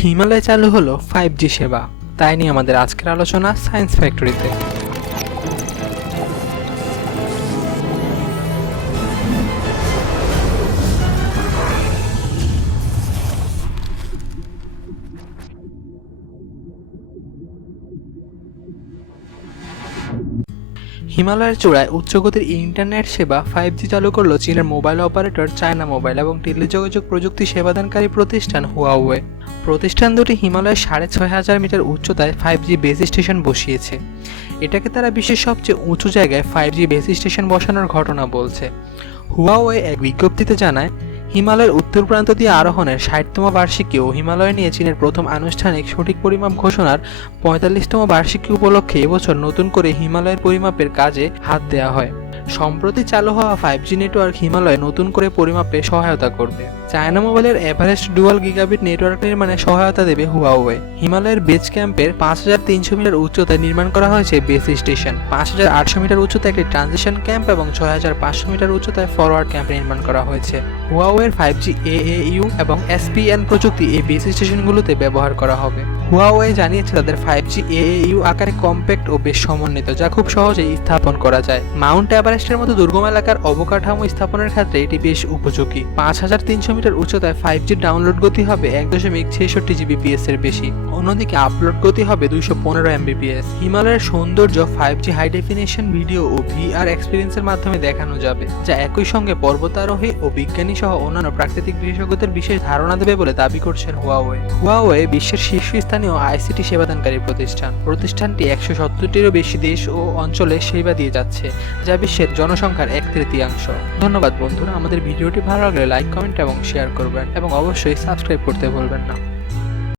হিমালয়ে চালু হলো 5G সেবা, তাই নিয়ে আমাদের আজকের আলোচনা সায়েন্স ফ্যাক্টরিতে। হিমালয়ের চূড়ায় উচ্চগতির ইন্টারনেট সেবা 5G চালু করল চীনের মোবাইল অপারেটর চায়না মোবাইল এবং টেলিযোগাযোগ প্রযুক্তি সেবাদানকারী প্রতিষ্ঠান হুয়াওয়ে। প্রতিষ্ঠান দুটি হিমালয়ের 6,500 মিটার উচ্চতায় 5G বেস স্টেশন বসিয়েছে। এটাকে তারা বিশ্বের সবচেয়ে উঁচু জায়গায় 5G বেস স্টেশন বসানোর ঘটনা বলছে। হুয়াওয়ে এক বিজ্ঞপ্তিতে জানায়, হিমালয়ের উত্তর প্রান্ত দিয়ে আরোহণের 60তম বার্ষিকী ও হিমালয় নিয়ে চীনের প্রথম আনুষ্ঠানিক সঠিক পরিমাপ ঘোষণার 45তম বার্ষিকী উপলক্ষে এবছর নতুন করে হিমালয়ের পরিমাপের কাজে হাত দেওয়া হয়। সম্প্রতি চালু হওয়া 5G নেটওয়ার্ক হিমালয়ে নতুন করে পরিমাপে সহায়তা করবে। চায়না মোবাইলের এভারেস্ট ডুয়াল গিগাবিট নেটওয়ার্ক নির্মাণে সহায়তা দেবে হুয়াওয়ে। হিমালয়ের বেস ক্যাম্পের 5,300 মিটার উচ্চতায় নির্মাণ করা হয়েছে বেস স্টেশন। 5,800 মিটার উচ্চতায় একটি ট্রানজিশন ক্যাম্প এবং 6,500 মিটার উচ্চতায় ফরওয়ার্ড ক্যাম্প নির্মাণ করা হয়েছে। হুয়াওয়ের 5G AAU এবং SPN প্রযুক্তি এই বেস স্টেশনগুলোতে ব্যবহার করা হবে। হুয়াওয়ে জানিয়েছে তাদের 5G AAU আকারে কম্প্যাক্ট ও বেশ সমন্বিত, যা খুব সহজেই স্থাপন করা যায়। মাউন্ট এভারেস্টের মতো দুর্গম এলাকার অবকাঠামো স্থাপনের ক্ষেত্রে এটি বেশ উপযোগী। 5,300 মিটার উচ্চতায় 5G ডাউনলোড গতি হবে 1.66 Gbps এর বেশি, অন্যদিকে আপলোড গতি হবে 215 Mbps। হিমালয়ের সৌন্দর্য 5G হাই ডেফিনিশন ভিডিও ও VR এক্সপিরিয়েন্সের মাধ্যমে দেখানো যাবে, যা একই সঙ্গে পর্বতারোহী ও বিজ্ঞানী সহ অন্যান্য প্রাকৃতিক বিশেষজ্ঞদের বিশেষ ধারণা দেবে বলে দাবি করছেন হুয়াওয়ে। হুয়াওয়ে বিশ্বের শীর্ষস্থানীয় ICT সেবাদানকারী প্রতিষ্ঠান। প্রতিষ্ঠানটি 170টিরও বেশি দেশ ও অঞ্চলে সেবা দিয়ে যাচ্ছে, যা বিশ্বের জনসংখ্যার 1/3। ধন্যবাদ বন্ধুরা, আমাদের ভিডিওটি ভালো লাগলে লাইক, কমেন্ট এবং শেয়ার করবেন এবং অবশ্যই সাবস্ক্রাইব করতে ভুলবেন না।